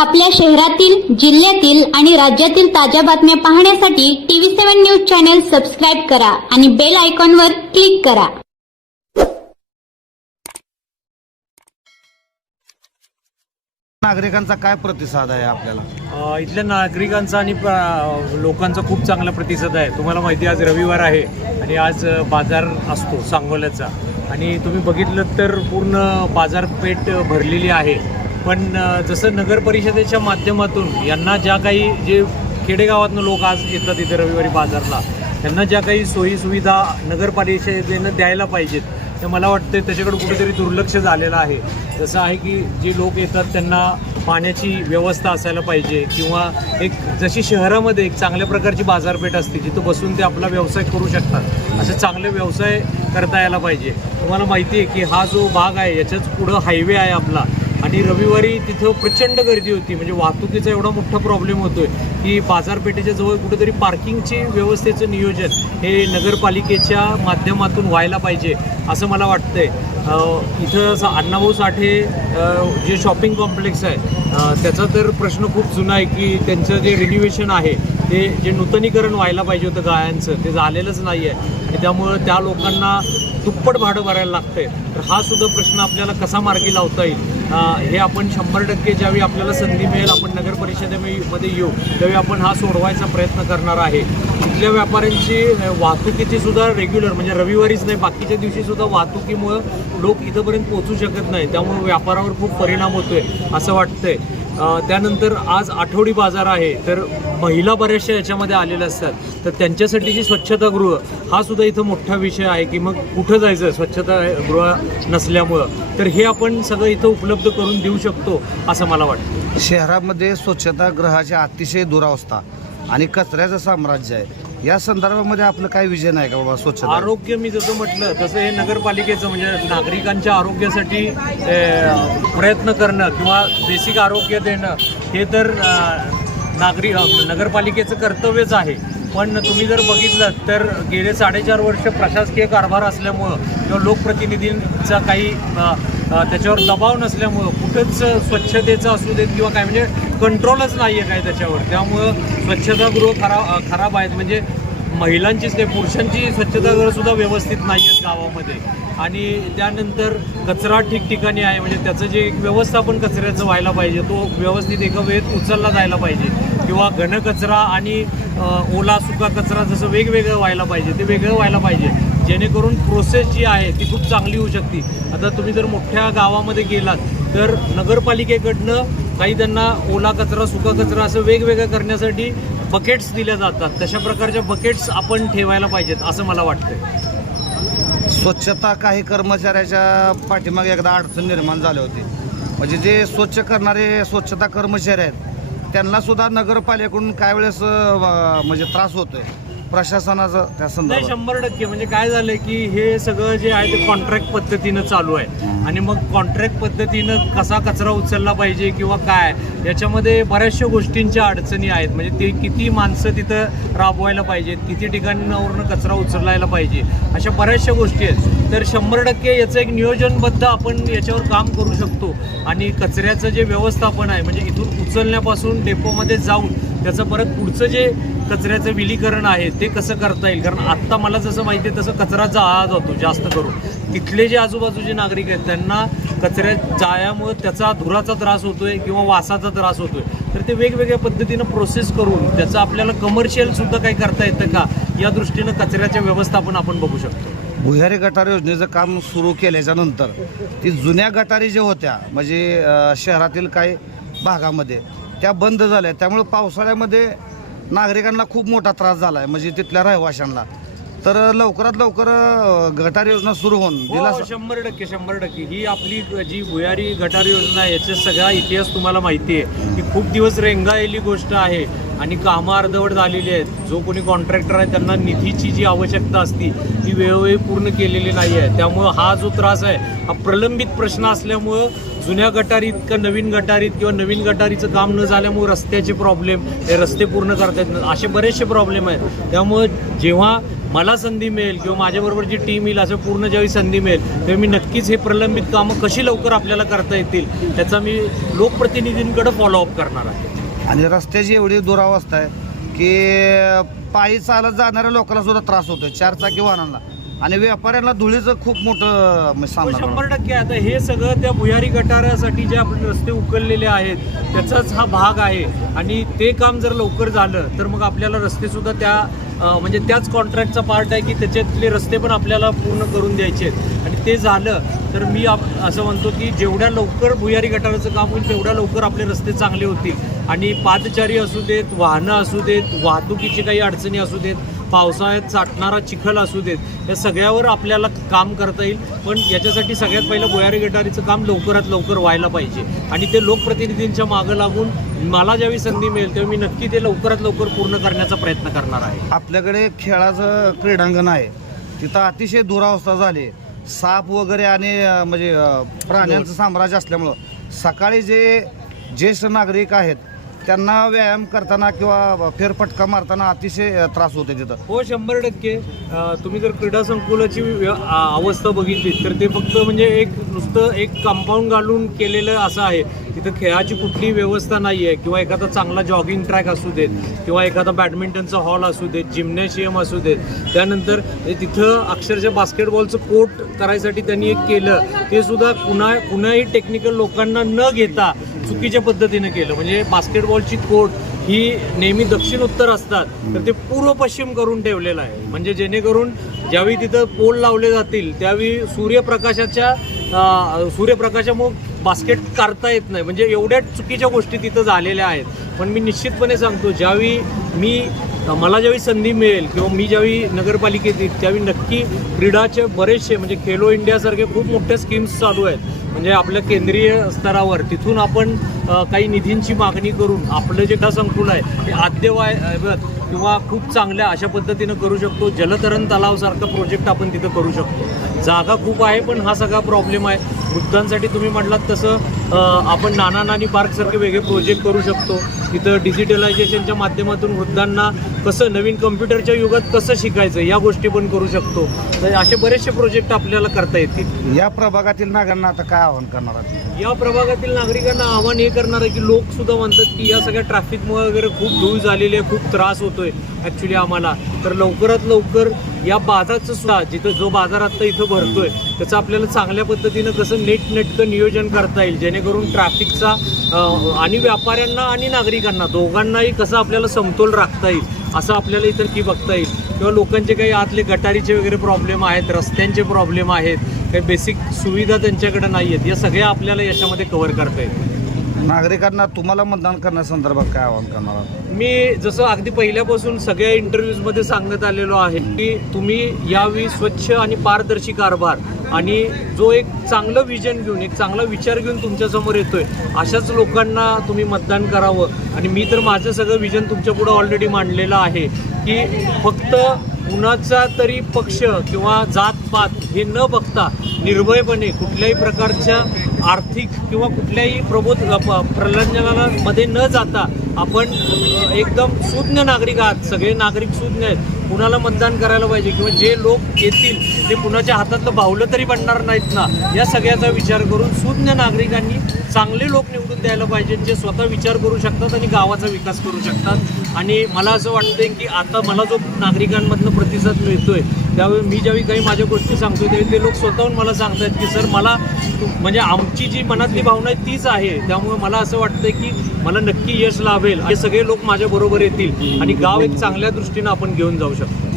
आपल्या शहरातील जिल्ह्यातील आणि राज्यातील ताज्या बातम्या पाहण्यासाठी TV seven news channel subscribe करा आणि बेल आयकॉनवर क्लिक करा नागरिकांचा काय प्रतिसाद आहे आपल्याला इथल्या नागरिकांचा आणि लोकांचा खूप चांगला प्रतिसाद आहे तुम्हाला माहिती आज रविवार आहे आणि आज बाजार असतो सांगोल्याचा आणि तुम्ही बघितलं तर पूर्ण बाजारपेठ भरलेली आहे पण जसं नगर परिषदेच्या माध्यमातून यांना ज्या काही जे खेडेगावातनं लोक आज येतात इथे रविवारी बाजारला त्यांना ज्या काही सोयीसुविधा नगर परिषदेनं द्यायला पाहिजेत तर मला वाटतं त्याच्याकडे कुठेतरी दुर्लक्ष झालेलं आहे जसं आहे की जे लोक येतात त्यांना पाण्याची व्यवस्था असायला पाहिजे किंवा एक जशी शहरामध्ये एक चांगल्या प्रकारची बाजारपेठ असते जिथं बसून ते आपला व्यवसाय करू शकतात असे चांगले व्यवसाय करता यायला पाहिजे तुम्हाला माहिती आहे की हा जो भाग आहे याच्याच पुढं हायवे आहे आपला आणि रविवारी तिथं प्रचंड गर्दी होती म्हणजे वाहतुकीचा एवढा मोठा प्रॉब्लेम होतोय की बाजारपेठेच्या जवळ कुठेतरी पार्किंगची व्यवस्थेचं नियोजन हे नगरपालिकेच्या माध्यमातून व्हायला पाहिजे असं मला वाटतंय इथं असं अण्णाभाऊ साठे जे शॉपिंग कॉम्प्लेक्स आहे त्याचा तर प्रश्न खूप जुना आहे की त्यांचं जे रिन्युवेशन आहे ते जे नूतनीकरण व्हायला पाहिजे होतं गायांचं ते झालेलंच नाही आहे आणि त्यामुळं त्या लोकांना दुप्पट भाडं भरायला लागतंय तर हा सुद्धा प्रश्न आपल्याला कसा मार्गी लावता येईल हे आपण शंभर टक्के ज्यावेळी आपल्याला संधी मिळेल आपण नगर परिषदेमध्ये येऊ त्यावेळी आपण हा सोडवायचा प्रयत्न करणार आहे इथल्या व्यापाऱ्यांची वाहतुकीची सुद्धा रेग्युलर म्हणजे रविवारीच नाही बाकीच्या दिवशी सुद्धा वाहतुकीमुळं लोक इथंपर्यंत पोहोचू शकत नाही त्यामुळे व्यापारावर खूप परिणाम होतोय असं वाटतंय त्यानंतर आज आठवडी बाजार आहे तर महिला बऱ्याचशा याच्यामध्ये आलेल्या असतात तर त्यांच्यासाठी जी स्वच्छतागृह हा सुद्धा इथं मोठा विषय आहे की मग कुठं जायचं स्वच्छतागृह नसल्यामुळं तर हे आपण सगळं इथं उपलब्ध करून देऊ शकतो असं मला वाटतं शहरामध्ये स्वच्छतागृहाच्या अतिशय दुरावस्था आणि कचऱ्याचं साम्राज्य आहे या संदर्भामध्ये आपलं काय विजन आहे का बाबा स्वच्छ आरोग्य मी जसं म्हटलं तसं हे नगरपालिकेचं म्हणजे नागरिकांच्या आरोग्यासाठी प्रयत्न करणं किंवा बेसिक आरोग्य देणं हे तर नागरिक नगरपालिकेचं कर्तव्यच आहे पण तुम्ही जर बघितलं तर गेले साडेचार वर्ष प्रशासकीय कारभार असल्यामुळं किंवा लोकप्रतिनिधींचा काही त्याच्यावर दबाव नसल्यामुळं कुठंच स्वच्छतेचं असू देत किंवा काय म्हणजे कंट्रोलच नाही आहे काय त्याच्यावर त्यामुळं स्वच्छतागृह खराब खराब आहेत म्हणजे महिलांचीच नाही पुरुषांची स्वच्छतागृहसुद्धा व्यवस्थित नाही आहेत गावामध्ये आणि त्यानंतर कचरा ठिकठिकाणी आहे म्हणजे त्याचं जे व्यवस्थापन कचऱ्याचं व्हायला पाहिजे तो व्यवस्थित एका वेळेत उचलला जायला पाहिजे किंवा घनकचरा आणि ओला सुका कचरा जसं वेगवेगळं व्हायला पाहिजे ते वेगळं व्हायला पाहिजे जेणेकरून प्रोसेस जी आहे ती खूप चांगली होऊ शकते आता तुम्ही जर मोठ्या गावामध्ये गेलात तर नगरपालिकेकडनं काही त्यांना ओला कचरा सुका कचरा असं वेगवेगळं करण्यासाठी बकेट्स दिल्या जातात तशा प्रकारच्या बकेट्स आपण ठेवायला पाहिजेत असं मला वाटतं स्वच्छता काही कर्मचाऱ्याच्या पाठीमागे एकदा अडचण निर्माण झाली होती म्हणजे जे स्वच्छ करणारे स्वच्छता कर्मचारी आहेत त्यांना सुद्धा नगरपालिकेकडून काय वेळेस म्हणजे त्रास होतोय प्रशासनाचं त्या संदर्भात शंभर टक्के म्हणजे काय झालं की हे सगळं जे आहे ते कॉन्ट्रॅक्ट पद्धतीनं चालू आहे आणि मग कॉन्ट्रॅक्ट पद्धतीनं कसा कचरा उचलला पाहिजे किंवा काय याच्यामध्ये बऱ्याचशा गोष्टींच्या अडचणी आहेत म्हणजे ते किती माणसं तिथं राबवायला पाहिजेत किती ठिकाणावरनं कचरा उचलायला पाहिजे अशा बऱ्याचशा गोष्टी आहेत तर शंभर टक्के याचं एक नियोजनबद्ध आपण याच्यावर काम करू शकतो आणि कचऱ्याचं जे व्यवस्थापन आहे म्हणजे इथून उचलण्यापासून डेपोमध्ये जाऊन त्याचं परत पुढचं जे कचऱ्याचं विलीकरण आहे ते कसं करता येईल कारण आत्ता मला जसं माहिती आहे तसं कचरा जाळा जातो जास्त करून तिथले जे आजूबाजूचे नागरिक आहेत त्यांना कचऱ्या जाळ्यामुळे त्याचा धुराचा त्रास होतोय किंवा वासाचा त्रास होतोय तर ते वेगवेगळ्या पद्धतीनं प्रोसेस करून त्याचं आपल्याला कमर्शियलसुद्धा काही करता येतं का या दृष्टीनं कचऱ्याचे व्यवस्थापन आपण बघू शकतो भुयारी गटार योजनेचं काम सुरू केल्याच्यानंतर ती जुन्या गटारी ज्या होत्या म्हणजे शहरातील काही भागामध्ये त्या बंद झाल्या त्यामुळं पावसाळ्यामध्ये नागरिकांना खूप मोठा त्रास झाला आहे म्हणजे तिथल्या रहिवाशांना तर लवकरात लवकर गटार योजना सुरू होऊन हो, दिला शंभर टक्के शंभर टक्के ही आपली जी भुयारी गटार योजना याचा सगळा इतिहास तुम्हाला माहिती आहे की खूप दिवस रेंगाळलेली गोष्ट आहे आणि कामं अर्धवट झालेली आहेत जो कोणी कॉन्ट्रॅक्टर आहे त्यांना निधीची जी आवश्यकता असती ती वेळोवेळी पूर्ण केलेली नाही आहे त्यामुळं हा जो त्रास आहे हा प्रलंबित प्रश्न असल्यामुळं जुन्या गटारीत का नवीन गटारीत किंवा नवीन गटारीचं काम न झाल्यामुळं रस्त्याचे प्रॉब्लेम हे रस्ते पूर्ण करता येत असे बरेचसे प्रॉब्लेम आहेत त्यामुळं जेव्हा मला संधी मिळेल किंवा माझ्याबरोबर जी टीम येईल असं पूर्ण ज्यावेळी संधी मिळेल तेव्हा मी नक्कीच हे प्रलंबित कामं कशी लवकर आपल्याला करता येतील त्याचा मी लोकप्रतिनिधींकडं फॉलोअप करणार आहे आणि रस्त्याची एवढी दुरावस्था आहे की पायी चालत जाणाऱ्या लोकांना सुद्धा त्रास होतो चारचाकी वाहनांना आणि व्यापाऱ्यांना धुळीचं खूप मोठं म्हणजे हो, शंभर टक्के आता हे सगळं त्या भुयारी गटारासाठी जे आपण रस्ते उकललेले आहेत त्याचाच हा भाग आहे आणि ते काम जर लवकर झालं तर मग आपल्याला रस्ते सुद्धा त्या म्हणजे त्याच कॉन्ट्रॅक्टचा पार्ट आहे की त्याच्यातले रस्ते पण आपल्याला पूर्ण करून द्यायचे आहेत आणि ते झालं तर मी असं म्हणतो की जेवढ्या लवकर भुयारी गटाराचं काम होईल तेवढ्या लवकर आपले रस्ते चांगले होतील आणि पादचारी असू देत वाहनं असू देत वाहतुकीची काही अडचणी असू देत पावसाळ्यात चाटणारा चिखल असू देत या सगळ्यावर आपल्याला काम करता येईल पण याच्यासाठी सगळ्यात पहिलं गोयारे गटारीचं काम लवकरात लवकर व्हायला पाहिजे आणि ते लोकप्रतिनिधींच्या मागं लागून मला ज्यावेळी संधी मिळेल तेव्हा मी नक्की ते लवकरात लवकर पूर्ण करण्याचा प्रयत्न करणार आहे आपल्याकडे खेळाचं क्रीडांगण आहे तिथं अतिशय दुरावस्था झाली साप वगैरे आणि म्हणजे प्राण्यांचं साम्राज्य असल्यामुळं सकाळी जे ज्येष्ठ नागरिक आहेत त्यांना व्यायाम करताना किंवा फेरफटका मारताना अतिशय त्रास होते तिथं हो शंभर टक्के तुम्ही जर क्रीडा संकुलाची अवस्था बघितली तर ते फक्त म्हणजे एक नुसतं एक कंपाऊंड घालून केलेलं असं आहे तिथं खेळाची कुठलीही व्यवस्था नाही आहे किंवा एखादा चांगला जॉगिंग ट्रॅक असू देत किंवा एखादा बॅडमिंटनचा हॉल असू देत जिम्नॅशियम असू देत त्यानंतर तिथं अक्षरशः बास्केटबॉलचं कोर्ट करायसाठी त्यांनी एक केलं ते सुद्धा कुणा कुणाही टेक्निकल लोकांना न घेता चुकीच्या पद्धतीनं केलं म्हणजे बास्केटबॉलची कोर्ट ही नेहमी दक्षिण उत्तर असतात तर ते पूर्व पश्चिम करून ठेवलेलं आहे म्हणजे जेणेकरून ज्यावेळी तिथं पोल लावले जातील त्यावेळी सूर्यप्रकाशाच्या सूर्यप्रकाशामुळे बास्केट काढता येत नाही म्हणजे एवढ्या चुकीच्या गोष्टी तिथं झालेल्या आहेत पण मी निश्चितपणे सांगतो ज्यावेळी मी मला ज्यावेळी संधी मिळेल किंवा मी ज्यावेळी नगरपालिकेत येईल त्यावेळी नक्की क्रीडाचे बरेचसे म्हणजे खेलो इंडियासारखे खूप मोठ्या स्कीम्स चालू आहेत म्हणजे आपल्या केंद्रीय स्तरावर तिथून आपण काही निधींची मागणी करून आपलं जे का संकुल आहे ते आद्यवाय किंवा खूप चांगल्या अशा पद्धतीनं करू शकतो जलतरण तलावसारखं प्रोजेक्ट आपण तिथं करू शकतो जागा खूप आहे पण हा सगळा प्रॉब्लेम आहे वृद्धांसाठी तुम्ही म्हटलात तसं आपण नाना नानी पार्कसारखे वेगळे प्रोजेक्ट करू शकतो तिथं डिजिटलायझेशनच्या माध्यमातून वृद्धांना कसं नवीन कम्प्युटरच्या युगात कसं शिकायचं या गोष्टी पण करू शकतो तर असे बरेचसे प्रोजेक्ट आपल्याला करता येतील या प्रभागातील नागरिकांना आता काय आव्हान करणार आहे या प्रभागातील नागरिकांना आव्हान हे करणार आहे की लोक सुद्धा म्हणतात की या सगळ्या ट्रॅफिकमुळे वगैरे खूप धूळ झालेली आहे खूप त्रास होतोय ॲक्च्युली आम्हाला तर लवकरात लवकर या बाजाराचं सुद्धा जिथं जो बाजार आत्ता इथं भरतोय त्याचं आपल्याला चांगल्या पद्धतीनं कसं नेटकं नियोजन करता येईल जेणेकरून ट्रॅफिकचा आणि व्यापाऱ्यांना आणि नागरिक तिघांना दोघांनाही कसं आपल्याला समतोल राखता येईल असं आपल्याला इतर की बघता येईल किंवा लोकांचे काही आतले गटारीचे वगैरे प्रॉब्लेम आहेत रस्त्यांचे प्रॉब्लेम आहेत काही बेसिक सुविधा त्यांच्याकडे नाही आहेत या सगळ्या आपल्याला याच्यामध्ये कव्हर करता येईल नागरिकांना तुम्हाला मतदान करण्यासंदर्भात काय आवाहन करणार मी जसं अगदी पहिल्यापासून सगळ्या इंटरव्ह्यूजमध्ये सांगण्यात आलेलो आहे की तुम्ही यावेळी स्वच्छ आणि पारदर्शी कारभार आणि जो एक चांगलं विजन घेऊन एक चांगला विचार घेऊन तुमच्यासमोर येतोय अशाच लोकांना तुम्ही मतदान करावं आणि मी तर माझं सगळं विजन तुमच्या पुढं ऑलरेडी मांडलेलं आहे की फक्त कुणाचा तरी पक्ष किंवा पात हे न बघता निर्भयपणे कुठल्याही प्रकारच्या आर्थिक किंवा कुठल्याही प्रबोध प्रलंजनामध्ये न जाता आपण एकदम शून्य नागरिक आहात सगळे नागरिक सुज्ञ आहेत कुणाला मतदान करायला पाहिजे किंवा जे लोक येतील ते कुणाच्या हातातलं भावलं तरी बनणार नाहीत ना या सगळ्याचा विचार करून शून्य नागरिकांनी चांगले लोक निवडून द्यायला पाहिजे जे स्वतः विचार करू शकतात आणि गावाचा विकास करू शकतात आणि मला असं वाटतं की आता मला जो नागरिकांमधनं प्रतिसाद मिळतोय त्यावेळी मी ज्यावेळी काही माझ्या गोष्टी सांगतो त्यावेळी ते लोक स्वतःहून मला सांगतात की सर मला म्हणजे आमची जी मनातली भावना आहे तीच आहे त्यामुळे मला असं वाटतंय की मला नक्की यश लाभेल हे सगळे लोक माझ्याबरोबर येतील आणि गाव एक चांगल्या दृष्टीनं आपण घेऊन जाऊ शकतो